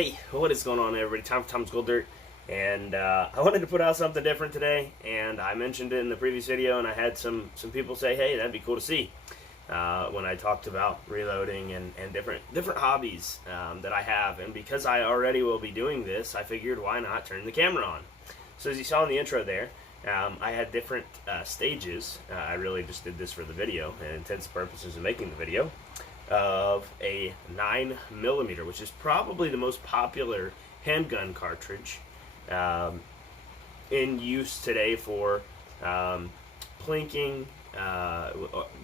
Hey, what is going on, everybody? Time for Tom's Gold Dirt, and I wanted to put out something different today, and I mentioned it in the previous video, and I had some people say, hey, that'd be cool to see, when I talked about reloading and different hobbies that I have, and because I already will be doing this, I figured why not turn the camera on. So as you saw in the intro there, I had different stages. I really just did this for the video, and intents and purposes of making the video, of a 9mm, which is probably the most popular handgun cartridge in use today for plinking,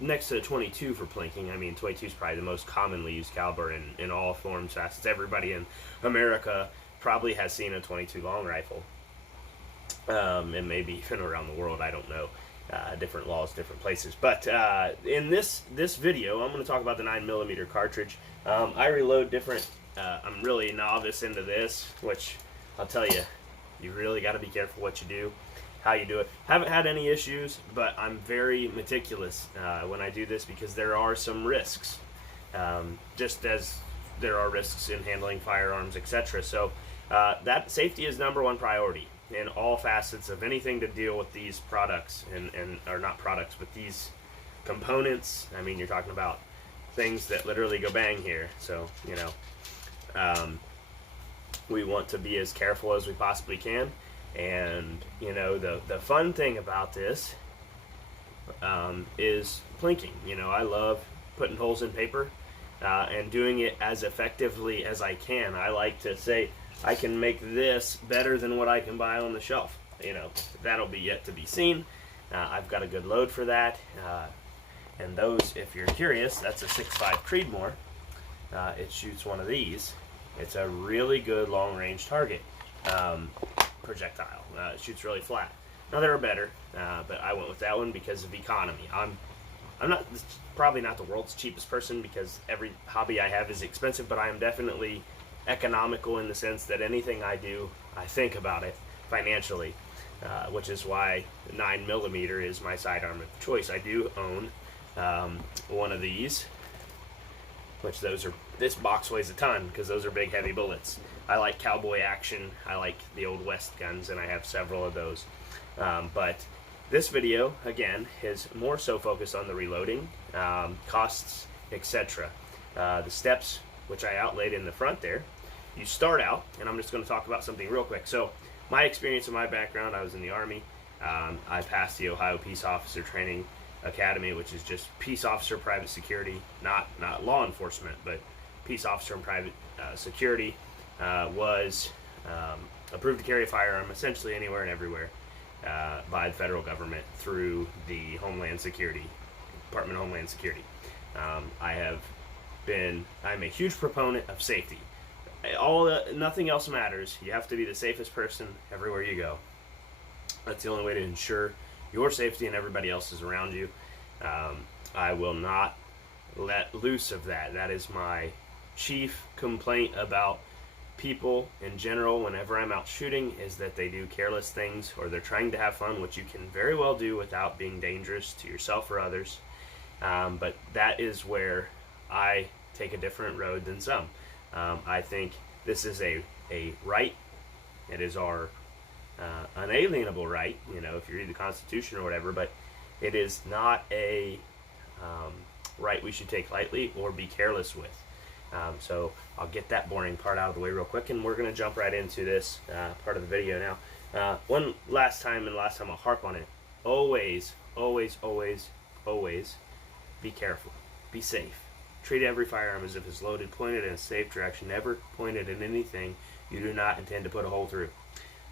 next to the 22 for plinking. I mean, 22 is probably the most commonly used caliber in all forms, facets. Everybody in America probably has seen a 22 long rifle, and maybe even around the world, I don't know. Different laws, different places. But in this video, I'm going to talk about the 9mm cartridge. I reload different. I'm really novice into this, which I'll tell you, you really got to be careful what you do, how you do it. Haven't had any issues, but I'm very meticulous when I do this because there are some risks, just as there are risks in handling firearms, etc. So that safety is #1 priority in all facets of anything to deal with these products, or not products, but these components. I mean, you're talking about things that literally go bang here, so you know, we want to be as careful as we possibly can. And you know, the fun thing about this is plinking. You know, I love putting holes in paper and doing it as effectively as I can. I like to say, I can make this better than what I can buy on the shelf. You know, that'll be yet to be seen. I've got a good load for that. And those, if you're curious, that's a 6.5 Creedmoor. It shoots one of these. It's a really good long-range target projectile. It shoots really flat. Now, there are better, but I went with that one because of economy. I'm not probably not the world's cheapest person because every hobby I have is expensive, but I am definitely economical in the sense that anything I do, I think about it financially, which is why 9mm is my sidearm of choice. I do own one of these, which this box weighs a ton because those are big, heavy bullets. I like cowboy action. I like the old West guns, and I have several of those. But this video, again, is more so focused on the reloading, costs, etc. The steps, which I outlaid in the front there. You start out, and I'm just going to talk about something real quick. So, my experience and my background, I was in the Army. I passed the Ohio Peace Officer Training Academy, which is just peace officer, private security, not law enforcement, but peace officer and private security. Was approved to carry a firearm essentially anywhere and everywhere by the federal government through the Homeland Security, Department of Homeland Security. I'm a huge proponent of safety. Nothing else matters. You have to be the safest person everywhere you go. That's the only way to ensure your safety and everybody else's around you. I will not let loose of that. That is my chief complaint about people in general whenever I'm out shooting, is that they do careless things or they're trying to have fun, which you can very well do without being dangerous to yourself or others. But that is where I take a different road than some. I think this is a right. It is our unalienable right, you know, if you read the Constitution or whatever, but it is not a right we should take lightly or be careless with. So I'll get that boring part out of the way real quick, and we're going to jump right into this part of the video now. One last time, and last time I'll harp on it, always, always, always, always be careful. Be safe. Treat every firearm as if it's loaded, pointed in a safe direction, never pointed at anything you do not intend to put a hole through.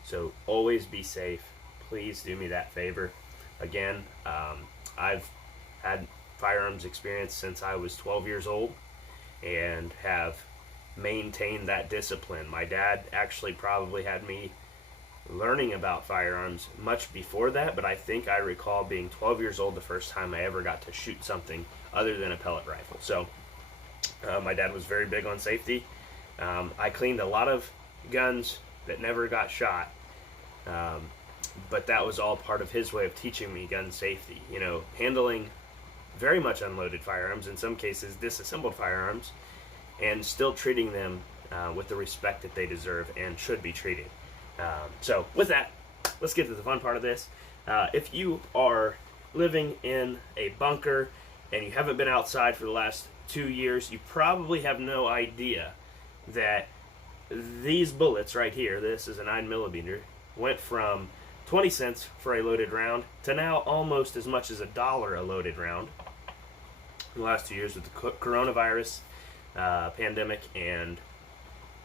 So always be safe. Please do me that favor. Again, I've had firearms experience since I was 12 years old and have maintained that discipline. My dad actually probably had me learning about firearms much before that, but I think I recall being 12 years old the first time I ever got to shoot something other than a pellet rifle. So my dad was very big on safety. I cleaned a lot of guns that never got shot, but that was all part of his way of teaching me gun safety. You know, handling very much unloaded firearms, in some cases disassembled firearms, and still treating them with the respect that they deserve and should be treated. So with that, let's get to the fun part of this. If you are living in a bunker and you haven't been outside for the last 2 years, you probably have no idea that these bullets right here, this is a 9mm, went from 20 cents for a loaded round to now almost as much as $1 a loaded round in the last 2 years with the coronavirus pandemic and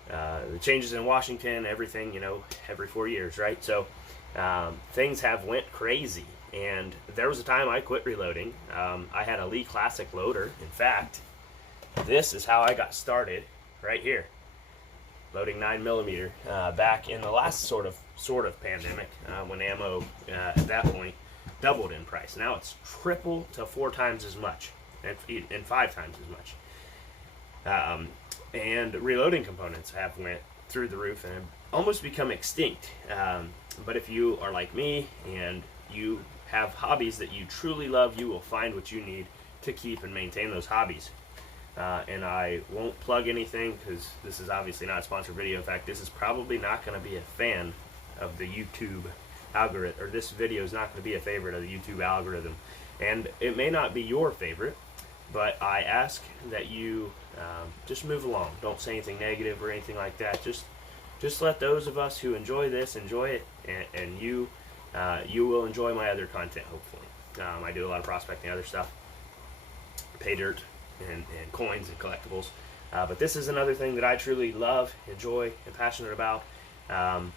the changes in Washington, everything, every 4 years, right? So things have went crazy, and there was a time I quit reloading. I had a Lee Classic loader. In fact, this is how I got started right here, loading 9mm back in the last sort of pandemic when ammo at that point doubled in price. Now it's triple to 4 times as much and 5 times as much. And reloading components have went through the roof and almost become extinct. But if you are like me and you have hobbies that you truly love, you will find what you need to keep and maintain those hobbies. And I won't plug anything because this is obviously not a sponsored video. In fact, this is probably not going to be a fan of the YouTube algorithm, or this video is not going to be a favorite of the YouTube algorithm. And it may not be your favorite, but I ask that you just move along. Don't say anything negative or anything like that. Just let those of us who enjoy this enjoy it, and you will enjoy my other content, hopefully. I do a lot of prospecting, other stuff, pay dirt, and coins and collectibles. But this is another thing that I truly love, enjoy, and passionate about. And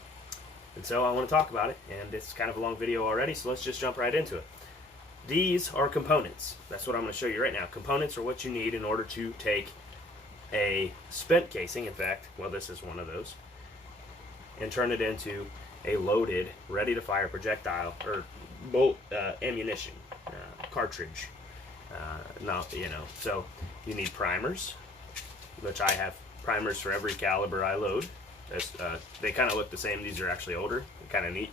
so I want to talk about it, and it's kind of a long video already, so let's just jump right into it. These are components. That's what I'm going to show you right now. Components are what you need in order to take a spent casing, in fact, well, this is one of those, and turn it into a loaded, ready-to-fire projectile or bolt ammunition cartridge. So you need primers, which I have primers for every caliber I load. They kind of look the same. These are actually older, kind of neat.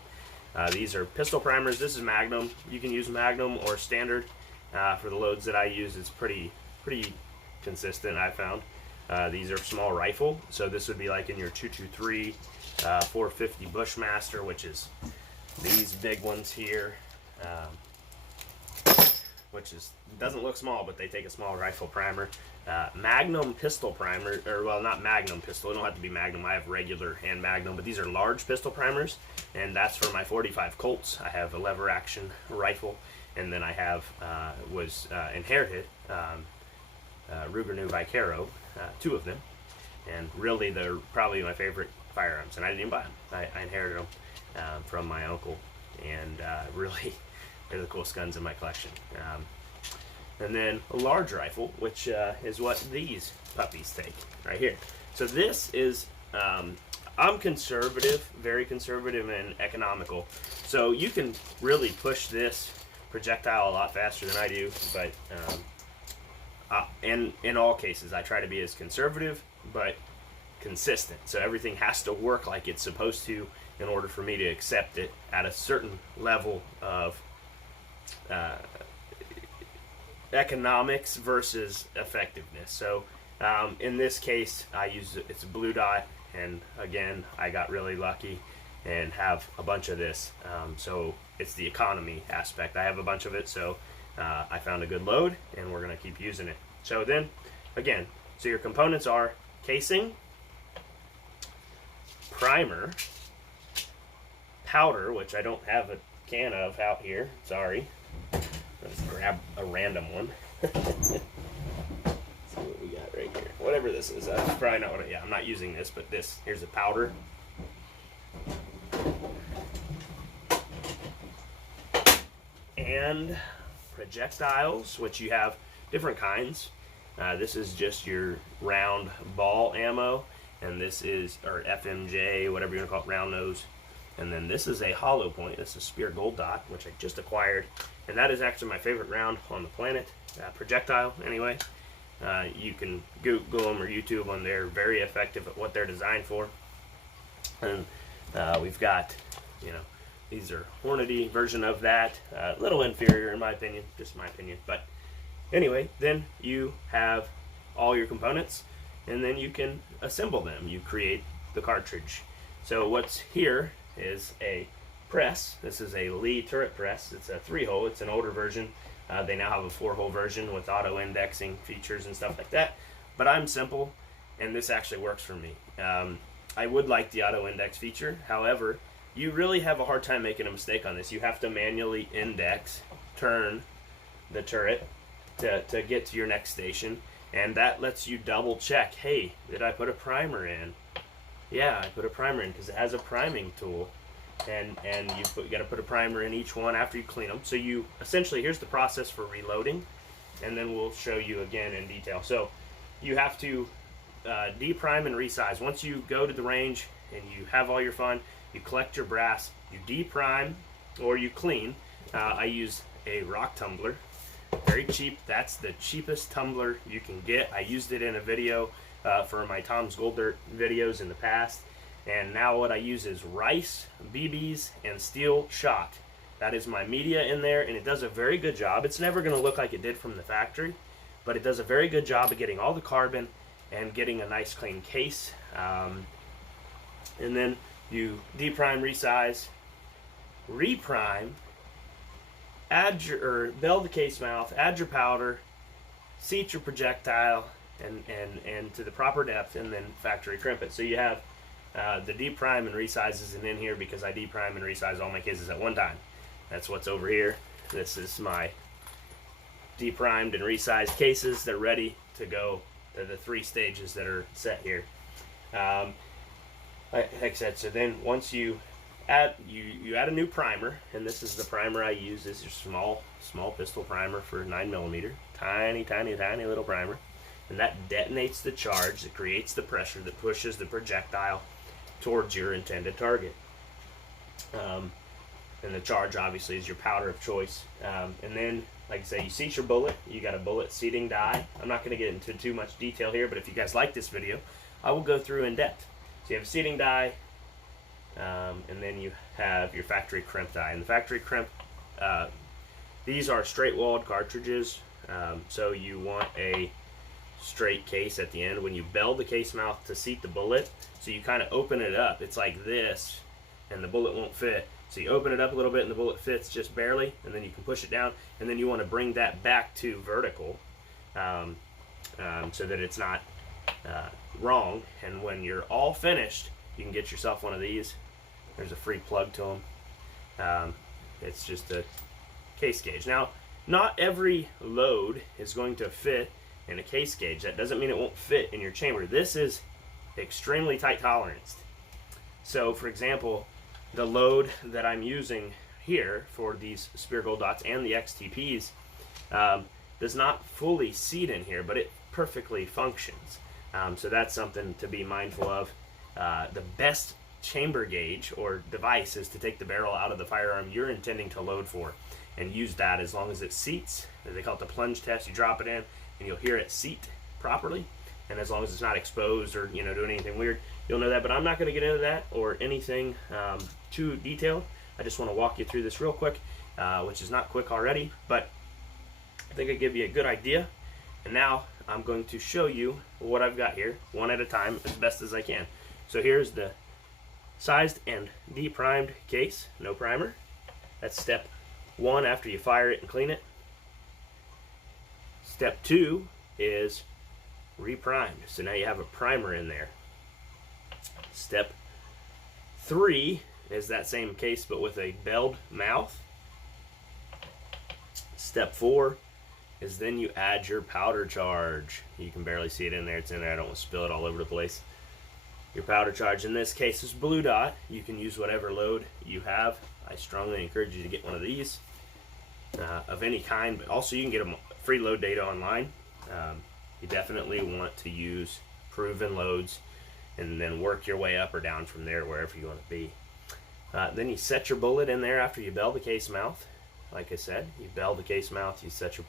These are pistol primers. This is Magnum. You can use Magnum or standard for the loads that I use. It's pretty consistent, I found. These are small rifle, so this would be like in your 223 450 Bushmaster, which is these big ones here, which doesn't look small, but they take a small rifle primer. Magnum pistol primer, or well, not Magnum pistol, it don't have to be Magnum, I have regular and Magnum, but these are large pistol primers, and that's for my 45 Colts. I have a lever action rifle, and then I have, inherited Ruger New Vaquero, 2 of them, and really they're probably my favorite firearms, and I didn't even buy them. I inherited them from my uncle, and really they're the coolest guns in my collection. And then a large rifle, which is what these puppies take right here. So this is, I'm conservative, very conservative and economical. So you can really push this projectile a lot faster than I do, but in all cases, I try to be as conservative but consistent. So everything has to work like it's supposed to in order for me to accept it at a certain level of economics versus effectiveness. So in this case, it's a blue dot, and again, I got really lucky and have a bunch of this. So it's the economy aspect. I have a bunch of it, so I found a good load, and we're going to keep using it. So then, again, so your components are casing, primer, powder, which I don't have a can of out here, sorry. Let's grab a random one. See what we got right here. Whatever this is, probably not what I'm not using this, but here's a powder. And projectiles, which you have different kinds. This is just your round ball ammo, and this is, or FMJ, whatever you want to call it, round nose. And then this is a hollow point. This is Spear Gold Dot, which I just acquired, and that is actually my favorite round on the planet, projectile anyway. You can Google them or YouTube them. They're very effective at what they're designed for. And we've got, these are Hornady version of that, a little inferior in my opinion, just my opinion. But anyway, then you have all your components, and then you can assemble them. You create the cartridge. So what's here is a press. This is a Lee turret press. It's a 3-hole. It's an older version. They now have a 4-hole version with auto indexing features and stuff like that. But I'm simple, and this actually works for me. I would like the auto index feature. However, you really have a hard time making a mistake on this. You have to manually index, turn the turret to get to your next station, and that lets you double check. Hey, did I put a primer in? Yeah, I put a primer in because it has a priming tool, and you got to put a primer in each one after you clean them. So you essentially, here's the process for reloading, and then we'll show you again in detail. So you have to deprime and resize. Once you go to the range and you have all your fun, you collect your brass, you deprime or you clean. I use a rock tumbler, very cheap. That's the cheapest tumbler you can get. I used it in a video for my Tom's Gold Dirt videos in the past, and now what I use is rice, BBs, and steel shot. That is my media in there, and it does a very good job. It's never going to look like it did from the factory, but it does a very good job of getting all the carbon and getting a nice clean case. And then you deprime, resize, reprime, add your, beld the case mouth, add your powder, seat your projectile, and to the proper depth, and then factory crimp it. So you have the deprime and resize isn't in here because I deprime and resize all my cases at one time. That's what's over here. This is my deprimed and resized cases. They're ready to go to the 3 stages that are set here. Like I said, so then once you add a new primer, and this is the primer I use. This is your small pistol primer for 9mm, tiny little primer, and that detonates the charge that creates the pressure that pushes the projectile towards your intended target. And the charge obviously is your powder of choice. And then, like I say, you seat your bullet. You got a bullet seating die. I'm not going to get into too much detail here, but if you guys like this video, I will go through in depth. So you have a seating die, and then you have your factory crimp die. And the factory crimp, these are straight-walled cartridges, so you want a straight case at the end. When you beld the case mouth to seat the bullet, so you kind of open it up. It's like this, and the bullet won't fit. So you open it up a little bit and the bullet fits just barely, and then you can push it down, and then you want to bring that back to vertical so that it's not wrong. And when you're all finished, you can get yourself one of these. There's a free plug to them. It's just a case gauge. Now, not every load is going to fit in a case gauge. That doesn't mean it won't fit in your chamber. This is extremely tight tolerance. So, for example, the load that I'm using here for these Spear Gold Dots and the XTPs does not fully seat in here, but it perfectly functions. So that's something to be mindful of. The best chamber gauge or device is to take the barrel out of the firearm you're intending to load for and use that as long as it seats. They call it the plunge test. You drop it in and you'll hear it seat properly, and as long as it's not exposed or doing anything weird, you'll know that. But I'm not going to get into that or anything too detailed. I just want to walk you through this real quick, which is not quick already, but I think I give you a good idea. And now I'm going to show you what I've got here, one at a time, as best as I can. So here's the sized and deprimed case, no primer. That's step 1 after you fire it and clean it. Step 2 is reprimed. So now you have a primer in there. Step 3 is that same case but with a belled mouth. Step 4 is then you add your powder charge. You can barely see it in there. It's in there. I don't want to spill it all over the place. Your powder charge in this case is Blue Dot. You can use whatever load you have. I strongly encourage you to get one of these of any kind, but also you can get them free load data online. You definitely want to use proven loads and then work your way up or down from there wherever you want to be. Then you set your bullet in there after you beld the case mouth. Like I said, you beld the case mouth, you set your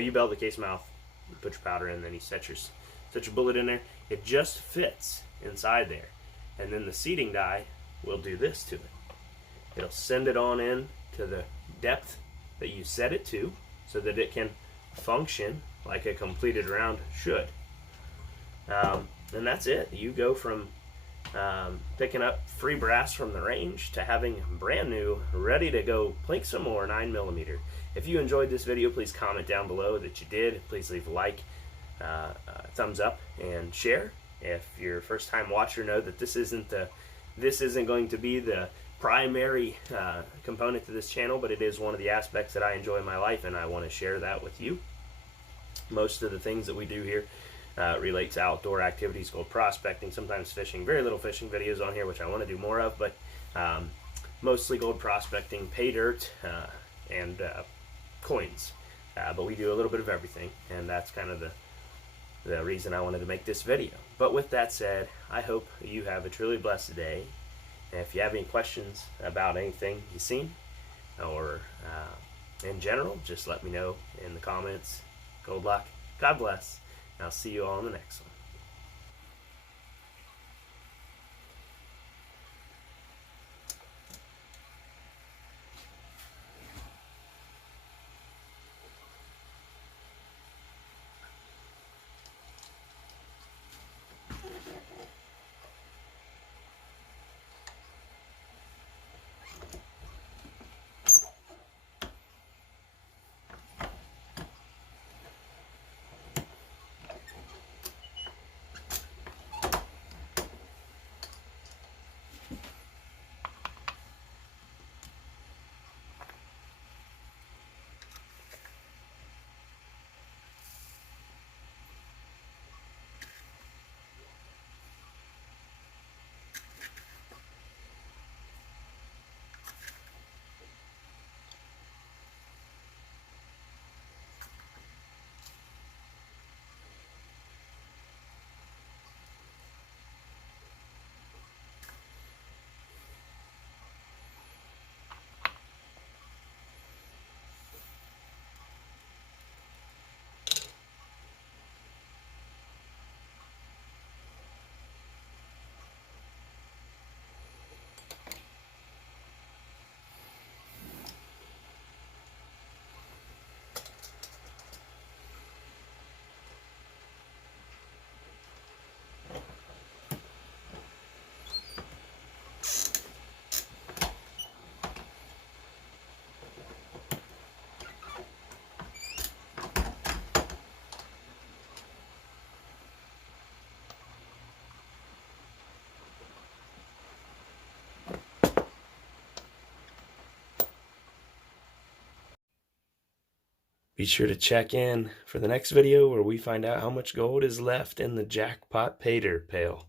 you beld the case mouth, you put your powder in, then you set your bullet in there. It just fits inside there, and then the seating die will do this to it. It'll send it on in to the depth that you set it to so that it can function like a completed round should. And that's it. You go from picking up free brass from the range to having brand new, ready to go plink some more 9mm. If you enjoyed this video, please comment down below that you did. Please leave a like, thumbs up, and share. If you're a first time watcher, know that this isn't going to be the primary component to this channel, but it is one of the aspects that I enjoy in my life, and I want to share that with you. Most of the things that we do here relate to outdoor activities, gold prospecting, sometimes fishing. Very little fishing videos on here, which I want to do more of, but mostly gold prospecting, pay dirt, and coins. But we do a little bit of everything, and that's kind of the reason I wanted to make this video. But with that said, I hope you have a truly blessed day. And if you have any questions about anything you've seen, or in general, just let me know in the comments. Gold luck. God bless. And I'll see you all in the next one. Be sure to check in for the next video where we find out how much gold is left in the jackpot pay dirt pail.